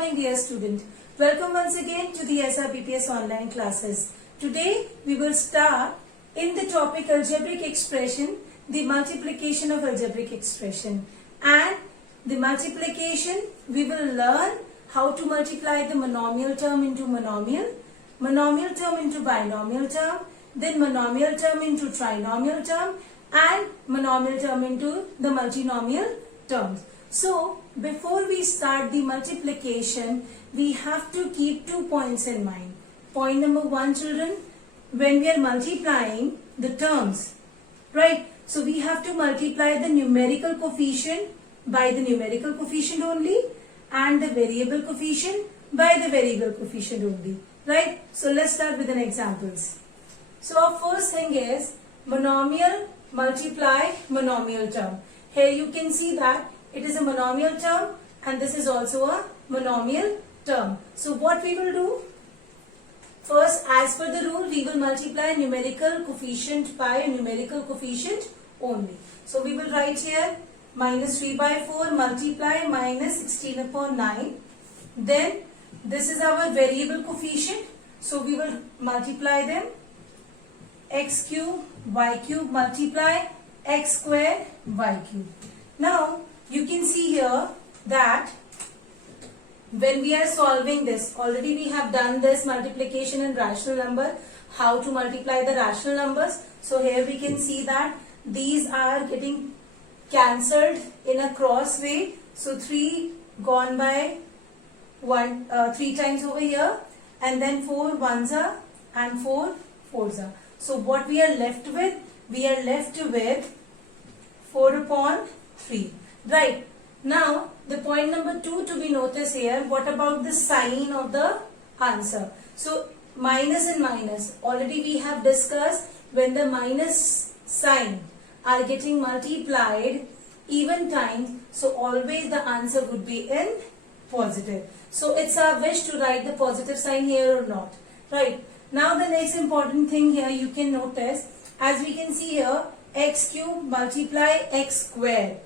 morning, dear student. Welcome once again to the SRBPS online classes. Today we will start in the topic algebraic expression, the multiplication of algebraic expression. And the multiplication, we will learn how to multiply the monomial term into monomial term into binomial term, then monomial term into trinomial term, and monomial term into the multinomial terms. So, before we start the multiplication, we have to keep 2 points in mind. Point number 1, children, when we are multiplying the terms, right? So, we have to multiply the numerical coefficient by the numerical coefficient only and the variable coefficient by the variable coefficient only, right? So, let's start with an examples. So, our first thing is monomial multiply monomial term. Here you can see that it is a monomial term and this is also a monomial term. So what we will do? First, as per the rule, we will multiply numerical coefficient by a numerical coefficient only. So we will write here minus 3 by 4 multiply minus 16 upon 9. Then this is our variable coefficient. So we will multiply them. X cube, y cube multiply x square, y cube. Now, you can see here that when we are solving this, already we have done this multiplication in rational number, how to multiply the rational numbers. So here we can see that these are getting cancelled in a cross way. So 3 gone by 3 times over here, and then 4 ones are and 4 fours are. So what we are left with? We are left with 4 upon 3. Right. Now, the point number 2 to be noticed here, what about the sign of the answer? So, minus and minus. Already we have discussed when the minus sign are getting multiplied even times, so always the answer would be in positive. So, it's our wish to write the positive sign here or not. Right. Now, the next important thing here you can notice, as we can see here, x cube multiply x square.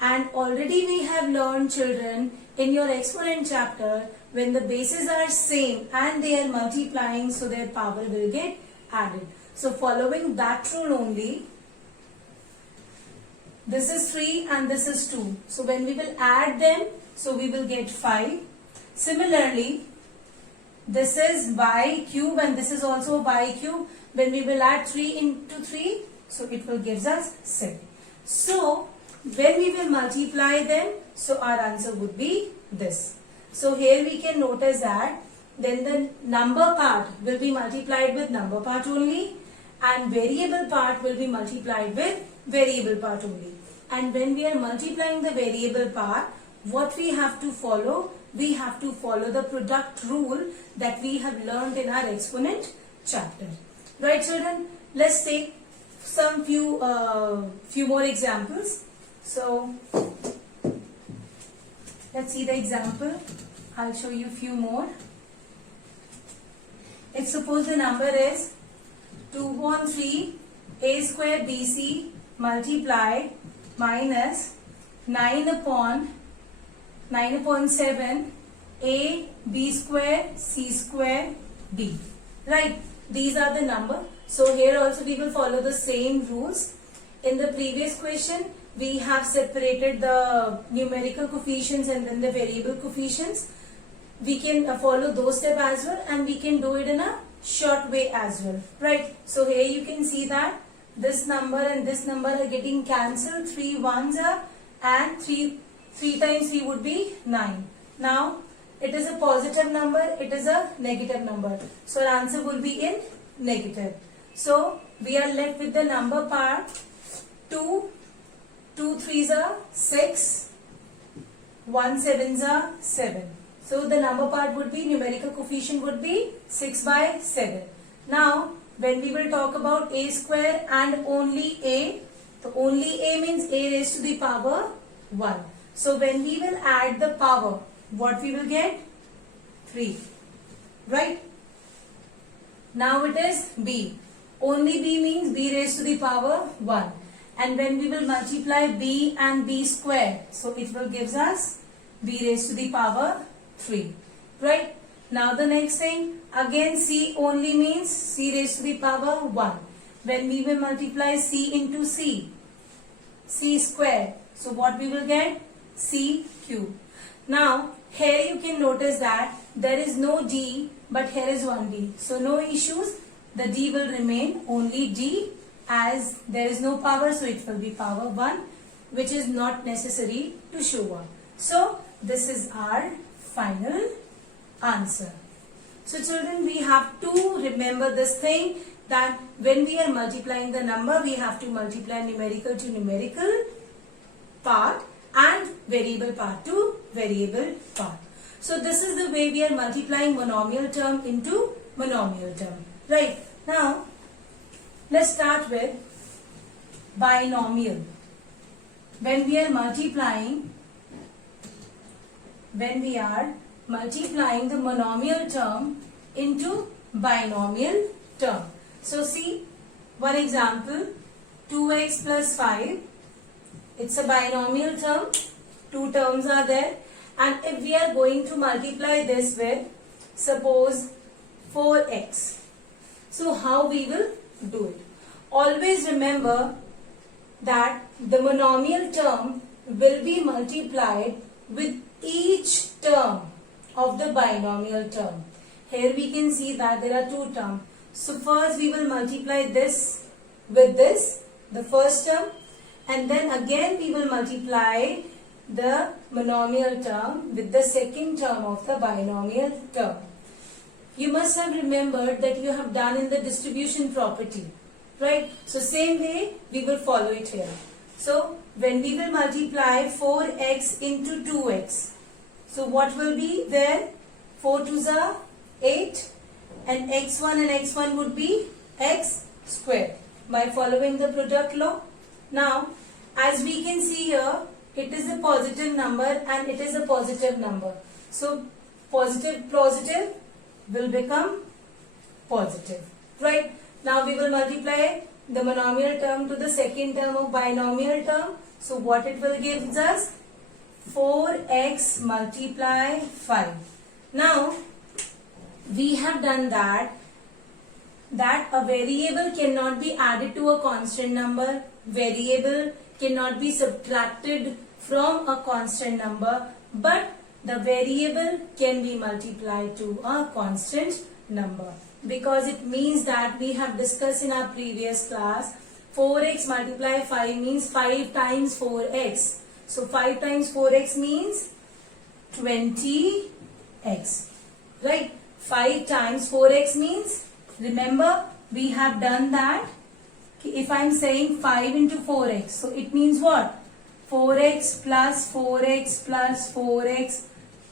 And already we have learned, children, in your exponent chapter, when the bases are same and they are multiplying, so their power will get added. So following that rule only, this is 3 and this is 2. So when we will add them, so we will get 5. Similarly, this is y cube and this is also y cube. When we will add 3 into 3, so it will give us 7. So, when we will multiply them, so our answer would be this. So here we can notice that then the number part will be multiplied with number part only and variable part will be multiplied with variable part only. And when we are multiplying the variable part, what we have to follow? We have to follow the product rule that we have learned in our exponent chapter. Right, children? Let's take some few more examples. So, let's see the example. I'll show you a few more. If suppose the number is 2 upon 3 a square bc multiplied minus 9 upon 7 a b square c square d. Right? These are the number. So here also we will follow the same rules. In the previous question, we have separated the numerical coefficients and then the variable coefficients. We can follow those steps as well and we can do it in a short way as well. Right. So here you can see that this number and this number are getting cancelled. 3 ones are and 3 times 3 would be 9. Now it is a positive number, it is a negative number. So our answer will be in negative. So we are left with the number part 2 3s are 6, 1 7s are 7. So the number part would be, numerical coefficient would be 6 by 7. Now when we will talk about a square and only a, so only a means a raised to the power 1. So when we will add the power, what we will get? 3. Right? Now it is b. Only b means b raised to the power 1. And when we will multiply b and b square, so it will gives us b raised to the power 3. Right? Now the next thing, again C only means C raised to the power 1. When we will multiply C into C square. So what we will get? C cube. Now here you can notice that there is no D, but here is one D. So no issues. The D will remain only D, as there is no power, so it will be power 1, which is not necessary to show on. So this is our final answer. So children, we have to remember this thing, that when we are multiplying the number, we have to multiply numerical to numerical part and variable part to variable part. So this is the way we are multiplying monomial term into monomial term. Right? Now, let's start with binomial. When we are multiplying the monomial term into binomial term. So see one example, 2x plus 5. It's a binomial term. Two terms are there. And if we are going to multiply this with, suppose, 4x. So how we will do it? Always remember that the monomial term will be multiplied with each term of the binomial term. Here we can see that there are two terms. So first we will multiply this with this, the first term, and then again we will multiply the monomial term with the second term of the binomial term. You must have remembered that you have done in the distribution property, right? So same way we will follow it here. So when we will multiply 4x into 2x, so what will be there? 4 2s are 8, and x1 and x1 would be x squared by following the product law. Now, as we can see here, it is a positive number and it is a positive number. So positive will become positive. Right? Now we will multiply the monomial term to the second term of binomial term. So what it will give us? 4x multiply 5. Now we have done that a variable cannot be added to a constant number. Variable cannot be subtracted from a constant number, but the variable can be multiplied to a constant number, because it means that we have discussed in our previous class, 4x multiply 5 means 5 times 4x. So 5 times 4x means 20x. Right? 5 times 4x means, remember we have done that. If I am saying 5 into 4x, so it means what? 4x plus 4x plus 4x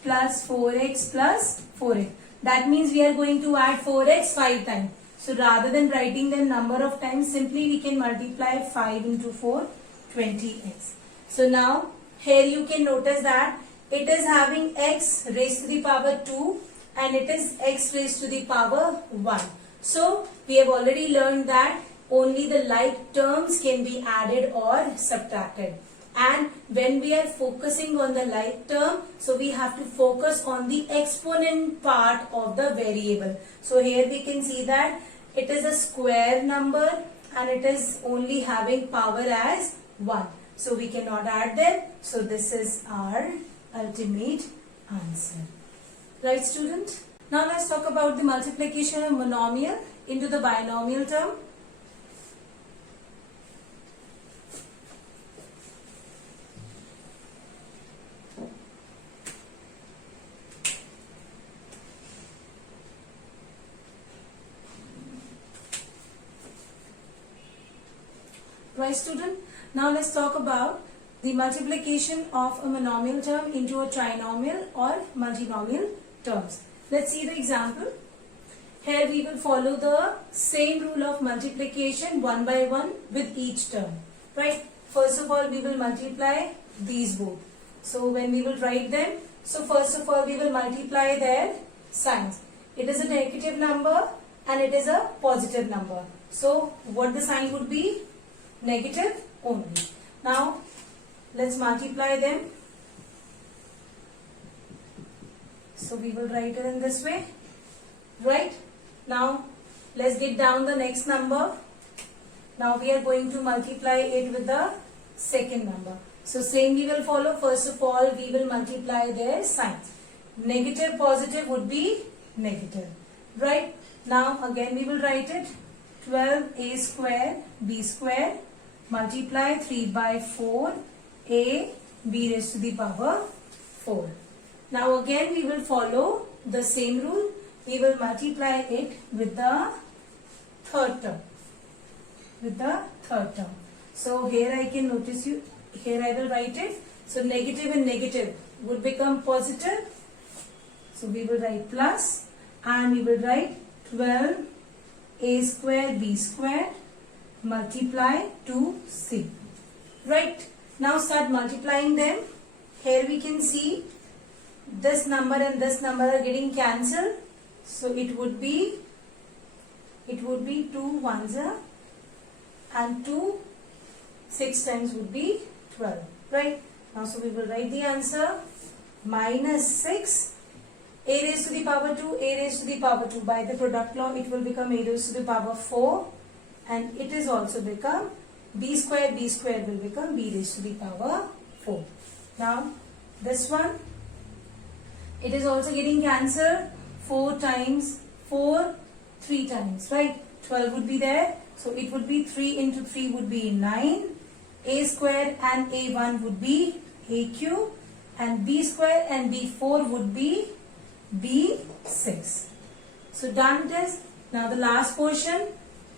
plus 4x plus 4x. That means we are going to add 4x 5 times. So rather than writing the number of times, simply we can multiply 5 into 4, 20x. So now here you can notice that it is having x raised to the power 2 and it is x raised to the power 1. So we have already learned that only the like terms can be added or subtracted. And when we are focusing on the like term, so we have to focus on the exponent part of the variable. So here we can see that it is a square number and it is only having power as 1. So we cannot add them. So this is our ultimate answer. Right, student? Now let's talk about the multiplication of monomial into the binomial term. Right, student? Now let's talk about the multiplication of a monomial term into a trinomial or multinomial terms. Let's see the example. Here we will follow the same rule of multiplication one by one with each term. Right? First of all, we will multiply these both. So when we will write them, so first of all we will multiply their signs. It is a negative number and it is a positive number. So what the sign would be? Negative only. Now let's multiply them. So we will write it in this way. Right? Now let's get down the next number. Now we are going to multiply it with the second number. So same we will follow. First of all, we will multiply their signs. Negative, positive would be negative. Right? Now again we will write it. 12a square b square multiply 3 by 4 a b raised to the power 4. Now again we will follow the same rule. We will multiply it with the third term. So here I can notice you, here I will write it. So negative and negative would become positive. So we will write plus and we will write 12a square b square multiply 2c. Right? Now start multiplying them. Here we can see this number and this number are getting cancelled. So it would be 2 ones and 2 6 times would be 12. Right? Now so we will write the answer minus 6 a raised to the power 2 a raised to the power 2. By the product law it will become a raised to the power 4 and it is also become b square will become b raised to the power 4. Now this one, it is also getting cancelled. 4 times 4 3 times, right? 12 would be there. So it would be 3 into 3 would be 9. A square and A1 would be A cube and B square and B4 would be B6. So done this. Now the last portion,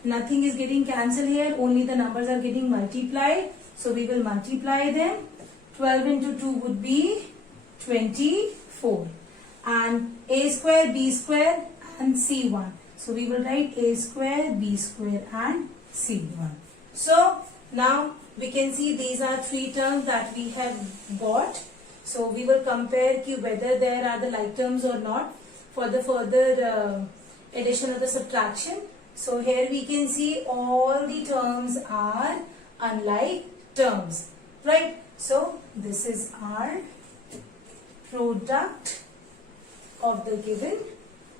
nothing is getting cancelled here, only the numbers are getting multiplied. So we will multiply them. 12 into 2 would be 24 and A square, B square and C1. So we will write A square, B square and C1. So now we can see these are 3 terms that we have got. So we will compare whether there are the like terms or not for the further addition or the subtraction. So here we can see all the terms are unlike terms. Right? So this is our product of the given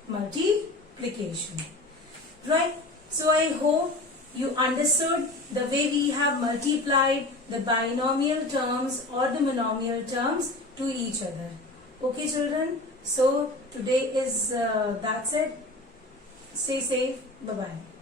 multiplication. Right? So I hope you understood the way we have multiplied the binomial terms or the monomial terms to each other. Okay children? So today is that's it. Stay safe. Bye-bye.